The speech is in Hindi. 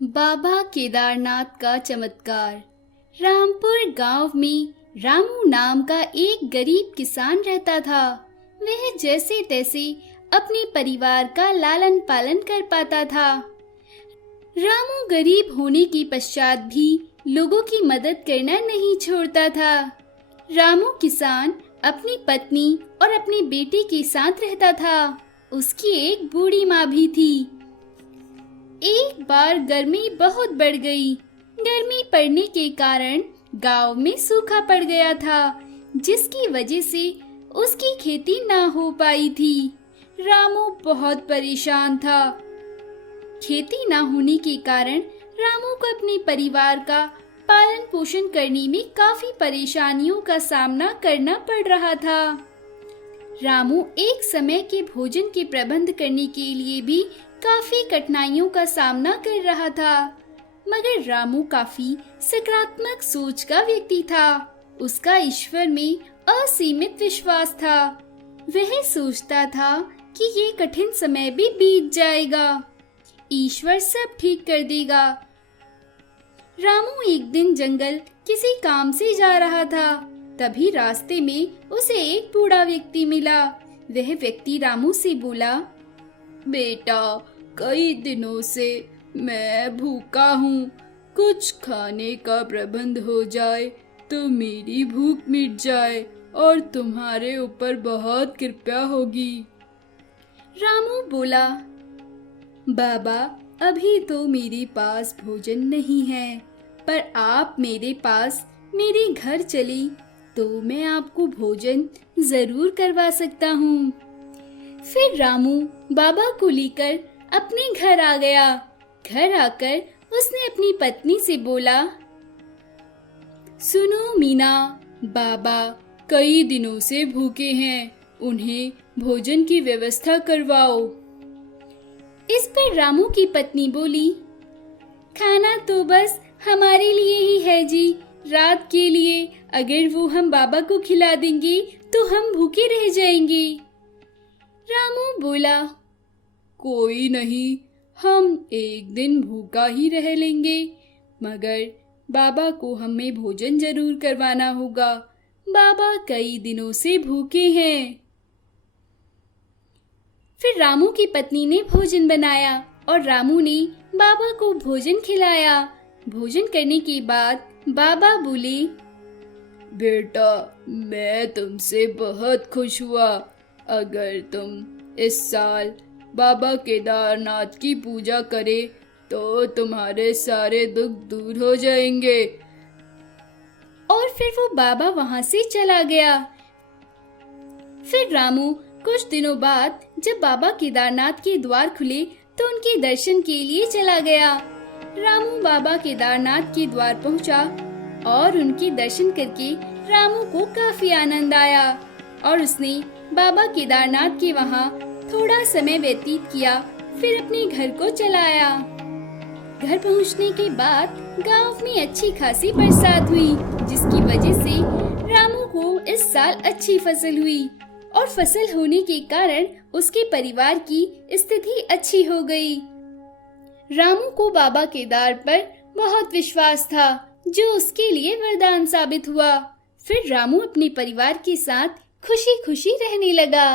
बाबा केदारनाथ का चमत्कार। रामपुर गांव में रामू नाम का एक गरीब किसान रहता था। वह जैसे तैसे अपने परिवार का लालन पालन कर पाता था। रामू गरीब होने के पश्चात भी लोगों की मदद करना नहीं छोड़ता था। रामू किसान अपनी पत्नी और अपने बेटे के साथ रहता था। उसकी एक बूढ़ी माँ भी थी। एक बार गर्मी बहुत बढ़ गई। गर्मी पड़ने के कारण गांव में सूखा पड़ गया था, जिसकी वजह से उसकी खेती ना हो पाई थी। रामू बहुत परेशान था। खेती ना होने के कारण रामू को अपने परिवार का पालन पोषण करने में काफी परेशानियों का सामना करना पड़ रहा था। रामू एक समय के भोजन के प्रबंध करने के लिए भी काफी कठिनाइयों का सामना कर रहा था, मगर रामू काफी सकारात्मक सोच का व्यक्ति था। उसका ईश्वर में असीमित विश्वास था। वह सोचता था कि ये कठिन समय भी बीत जाएगा, ईश्वर सब ठीक कर देगा। रामू एक दिन जंगल किसी काम से जा रहा था। तभी रास्ते में उसे एक बूढ़ा व्यक्ति मिला। वह व्यक्ति रामू से बोला, बेटा, कई दिनों से मैं भूखा हूँ। कुछ खाने का प्रबंध हो जाए तो मेरी भूख मिट जाए और तुम्हारे ऊपर बहुत कृपा होगी। रामू बोला, बाबा, अभी तो मेरे पास भोजन नहीं है, पर आप मेरे पास मेरे घर चली तो मैं आपको भोजन जरूर करवा सकता हूँ। फिर रामू बाबा को लेकर अपने घर आ गया। घर आकर उसने अपनी पत्नी से बोला, सुनो मीना, बाबा कई दिनों से भूखे हैं, उन्हें भोजन की व्यवस्था करवाओ। इस पर रामू की पत्नी बोली, खाना तो बस हमारे लिए ही है जी, रात के लिए। अगर वो हम बाबा को खिला देंगे तो हम भूखे रह जाएंगे। रामू बोला, कोई नहीं, हम एक दिन भूखा ही रह लेंगे, मगर बाबा को हमें भोजन जरूर करवाना होगा। बाबा कई दिनों से भूखे हैं। फिर रामू की पत्नी ने भोजन बनाया और रामू ने बाबा को भोजन खिलाया। भोजन करने के बाद बाबा बोले, बेटा, मैं तुमसे बहुत खुश हुआ। अगर तुम इस साल बाबा केदारनाथ की पूजा करे तो तुम्हारे सारे दुख दूर हो जाएंगे। और फिर वो बाबा वहां से चला गया। फिर रामू कुछ दिनों बाद जब बाबा केदारनाथ के द्वार खुले तो उनके दर्शन के लिए चला गया। रामू बाबा केदारनाथ के द्वार पहुंचा और उनके दर्शन करके रामू को काफी आनंद आया और उसने बाबा केदारनाथ के वहां थोड़ा समय व्यतीत किया। फिर अपने घर को चला आया। घर पहुंचने के बाद गांव में अच्छी खासी बरसात हुई, जिसकी वजह से रामू को इस साल अच्छी फसल हुई और फसल होने के कारण उसके परिवार की स्थिति अच्छी हो गई। रामू को बाबा केदार पर बहुत विश्वास था, जो उसके लिए वरदान साबित हुआ। फिर रामू अपने परिवार के साथ खुशी खुशी रहने लगा।